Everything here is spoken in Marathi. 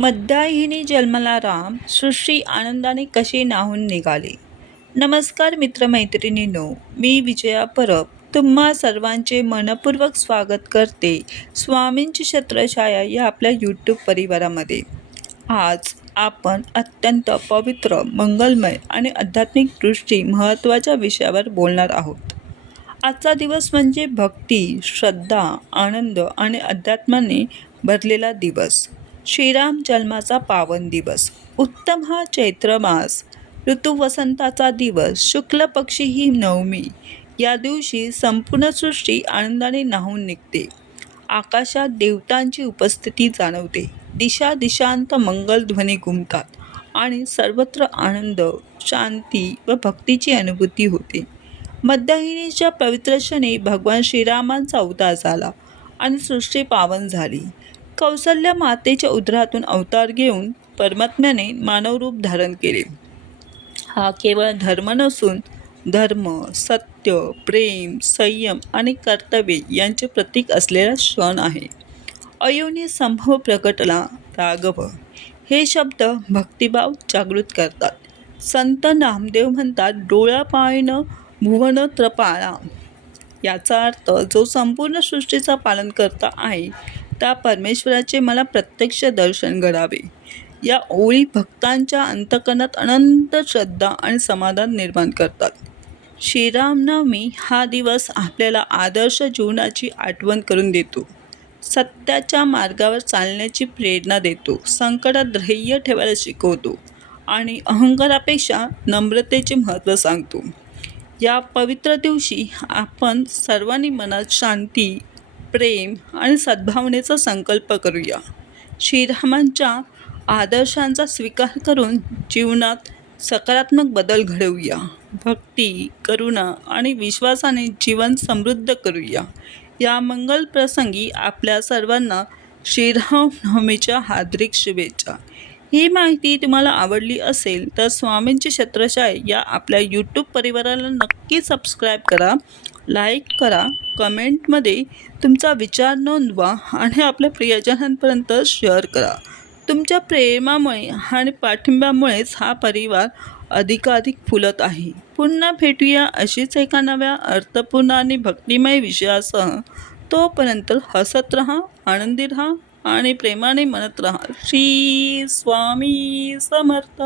मध्याह्नी जन्मला राम, सृष्टी आनंदाने कशी न्हाऊन निघाली. नमस्कार मित्रमैत्रिणींनो, मी विजया परब तुम्हा सर्वांचे मनपूर्वक स्वागत करते स्वामींची छत्रछाया या आपल्या यूट्यूब परिवारामध्ये. आज आपण अत्यंत पवित्र, मंगलमय आणि आध्यात्मिक दृष्टी महत्त्वाच्या विषयावर बोलणार आहोत. आजचा दिवस म्हणजे भक्ती, श्रद्धा, आनंद आणि अध्यात्माने भरलेला दिवस. श्रीराम जन्माचा पावन दिवस. उत्तम हा चैत्र मास, ऋतू वसंताचा दिवस, शुक्ल पक्षी ही नवमी. या दिवशी संपूर्ण सृष्टी आनंदाने न्हाऊन निघते. आकाशात देवतांची उपस्थिती जाणवते. दिशा दिशांत मंगलध्वनी घुमतात आणि सर्वत्र आनंद, शांती व भक्तीची अनुभूती होते. मध्याह्नीच्या पवित्र क्षणी भगवान श्रीरामांचा अवतार झाला आणि सृष्टी पावन झाली. कौसल्या मातेच्या उदरातून अवतार घेऊन परमात्म्याने मानवरूप धारण केले. हा केवळ धर्म नसून धर्म, सत्य, प्रेम, संयम आणि कर्तव्य यांचे प्रतीक असलेला क्षण आहे. अयोनी संभव प्रकटला राघव, हे शब्द भक्तिभाव जागृत करतात. संत नामदेव म्हणतात, डोळ्यापायन भुवन त्रपाळा. याचा अर्थ जो संपूर्ण सृष्टीचा पालन करता आहे त्या परमेश्वराचे मला प्रत्यक्ष दर्शन घडावे. या ओळी भक्तांच्या अंतकरणात अनंत श्रद्धा आणि समाधान निर्माण करतात. श्रीरामनवमी हा दिवस आपल्याला आदर्श जीवनाची आठवण करून देतो. सत्याच्या मार्गावर चालण्याची प्रेरणा देतो. संकटात धैर्य ठेवायला शिकवतो आणि अहंकारापेक्षा नम्रतेचे महत्त्व सांगतो. या पवित्र दिवशी आपण सर्वांनी मनात शांती, प्रेम आणि सद्भावनेचा संकल्प करूया. श्रीरामांच्या आदर्शांचा स्वीकार करून जीवनात सकारात्मक बदल घडवूया. भक्ती, करुणा आणि विश्वासाने जीवन समृद्ध करूया. या मंगल प्रसंगी आपल्या सर्वांना श्रीरामनवमीच्या हार्दिक शुभेच्छा. ही माहिती तुम्हाला आवडली असेल तर स्वामींची छत्रछाया या आपल्या यूट्यूब परिवाराला नक्की सबस्क्राईब करा, लाईक करा, कमेंटमध्ये तुमचा विचार नोंदवा आणि आपल्या प्रियजनांपर्यंत शेअर करा. तुमच्या प्रेमामुळे आणि पाठिंब्यामुळेच हा परिवार अधिकाधिक फुलत आहे. पुन्हा भेटूया अशीच एका नव्या अर्थपूर्ण आणि भक्तिमय विषयासह. तोपर्यंत हसत राहा, आनंदी राहा आणि प्रेमाने म्हणत राहा, श्री स्वामी समर्थ.